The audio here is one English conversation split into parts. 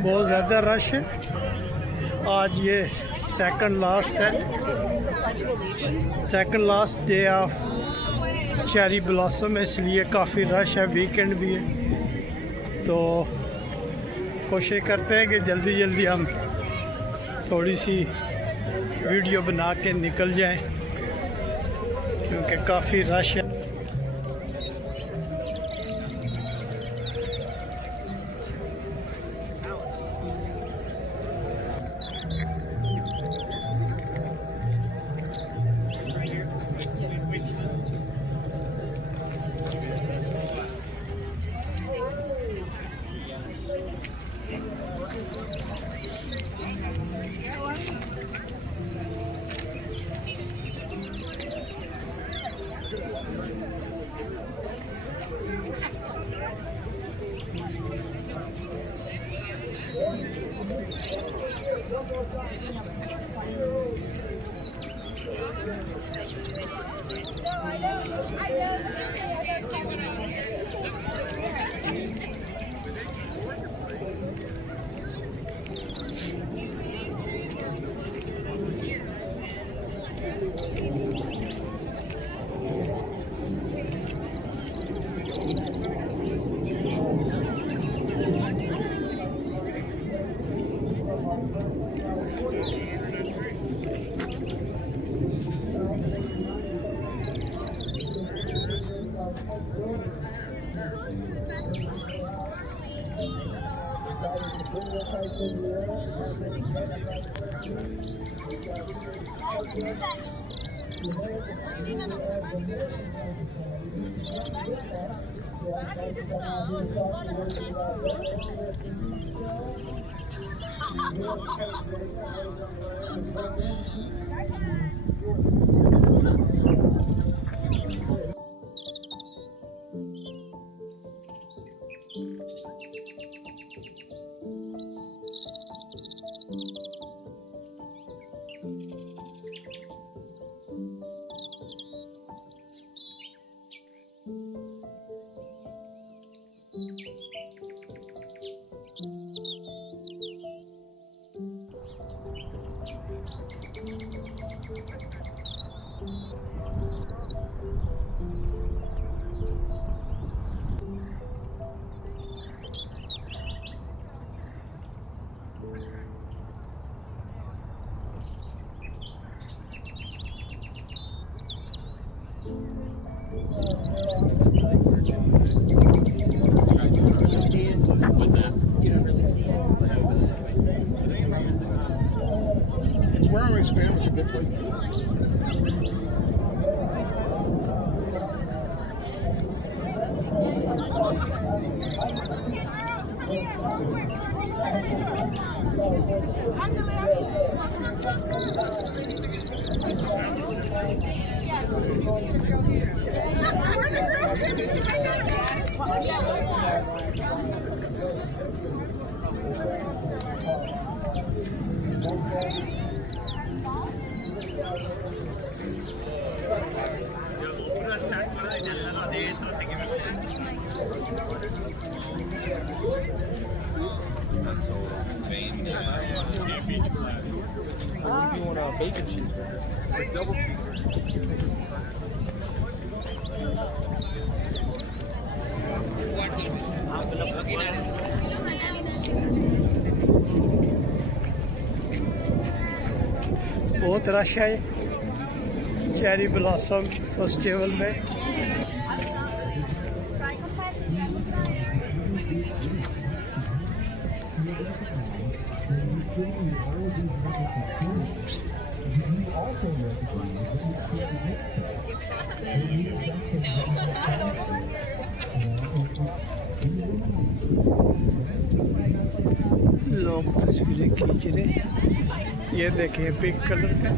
बहुत ज़्यादा रश है। आज ये second last day of cherry blossom है, इसलिए काफ़ी रश है, वीकेंड भी है। तो कोशिश करते हैं कि जल्दी जल्दी हम थोड़ी सी वीडियो बना के निकल जाएं, क्योंकि काफ़ी रश है। It's where I always found was a good place. Or if you want a bacon cheeseburger, or double cheeseburger. बहुत रश है चेरी ब्लॉसम फेस्टिवल में। लोग तस्वीरें खींच रहे हैं। ये देखिए पिंक कलर का।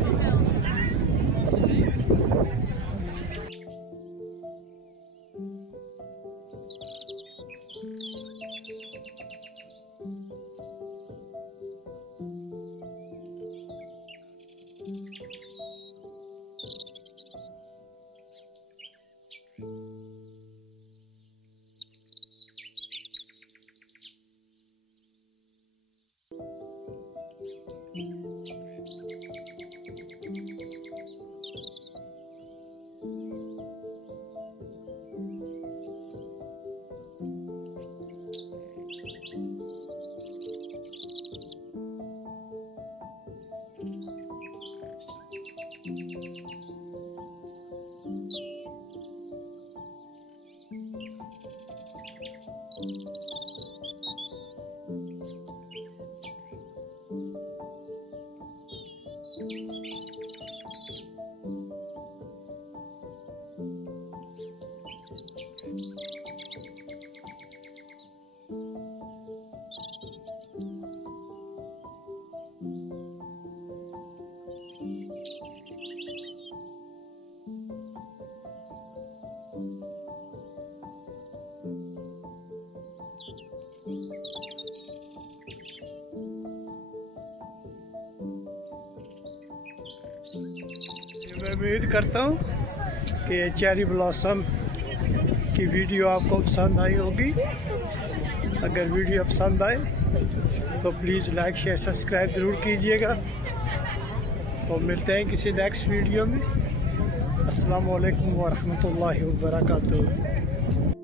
मैं उम्मीद करता हूँ कि चेरी ब्लॉसम की वीडियो आपको पसंद आई होगी। अगर वीडियो पसंद आए तो प्लीज़ लाइक शेयर सब्सक्राइब ज़रूर कीजिएगा। तो मिलते हैं किसी नेक्स्ट वीडियो में। अस्सलाम वालेकुम व रहमतुल्लाहि व बरकातुहू।